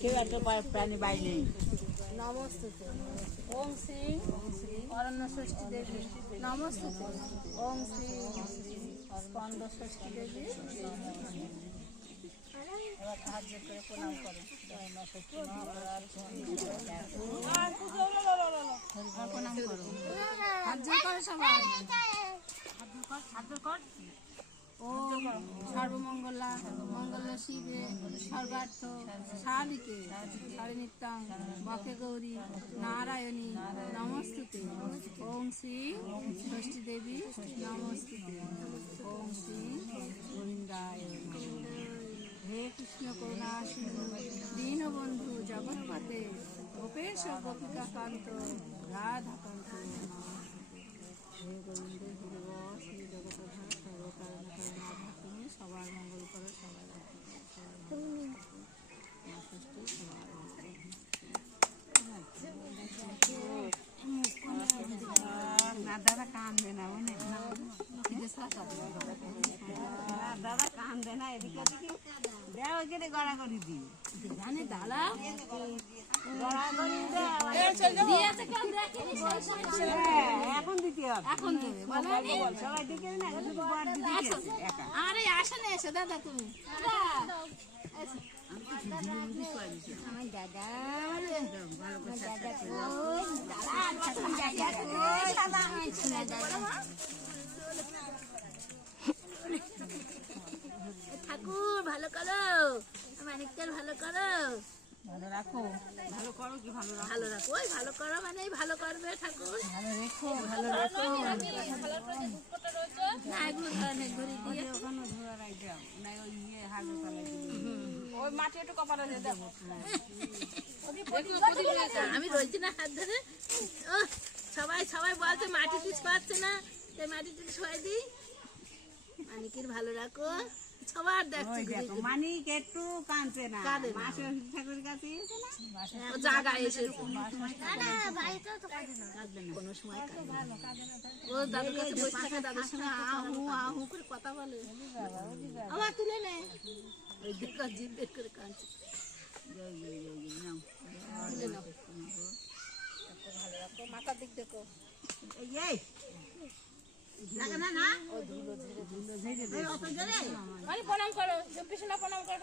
কেউ একটা প্রাণী বাইনি নমস্তুতে ওং শ্রী অরণ্য ষষ্ঠী দেবী নমস্তুতে ওং শ্রী স্কন্দ ষষ্ঠী দেবী। এবার হাত জোড় করে প্রণাম করো। প্রণাম করো, হাত জোড় করো সবাই, হাত জোড় কর। ওম সর্বমঙ্গলা মঙ্গল শিবে সর্বার্থ সাধিকে হরিনিত্যং বকে গৌরী নারায়ণী নমস্তুতে ওং শ্রী ষষ্ঠী দেবী নমস্তুতে ওং শ্রী গোবিন্দায় নমঃ। হে কৃষ্ণ করুণা সিন্ধু দীনবন্ধু জগৎপতে গোপেশ গোপিকা কান্ত রাধাকান্ত হে গোবিন্দ হরিবস শ্রী জগৎধার সর্বকারণ কারণ তুমি সবার মঙ্গল করো, সবার না দাদা কান্দে না, দাদা কান্দে না, এদিকে দেওয়া কেটে গড়াগড়ি দিই জানে দাদা এখন দিতে হবে, এখন দেবে সবাই দিকে না। আরে আসে না, এসে দাদা তুমি আমার দাদা ঠাকুর ভালো করো, মানিকটার ভালো করো, ভালো রাখো, ভালো করো কি ভালো রাখো, ভালো রাখো, ওই ভালো করো মানে ভালো করবে ঠাকুর, ভালো রেখো, ভালো রাখো। না এগুলো ধরনের ঘুরি দিয়ে ওখানে ধরে রাখ দাও না, ওই ইয়ে হাজু তলায় ওই মাটি একটু কপালে দিয়ে দেবো। আমি রয়েছি না হাত ধরে, সবাই সবাই বলছে মাটি টিচ পাচ্ছে না, তাই মাটি টিচ ছয় দিই। মানিকের ভালো রাখো, সবার দেখছি মানিক একটু কাঁদছে না, ঠাকুরের কাছে জায়গা এসেছে কোনো সময় ও দাদুর কাছে বসে থাকে, দাদুর সঙ্গে আহু আহু করে কথা বলে, আমার তুলে নেয় ওই দেখো জিভ বের করে কাঁদছে। তুলে নাও, ভালো রাখো, মাথার দিক দেখো, এই প্রণাম করো, প্রণাম করো।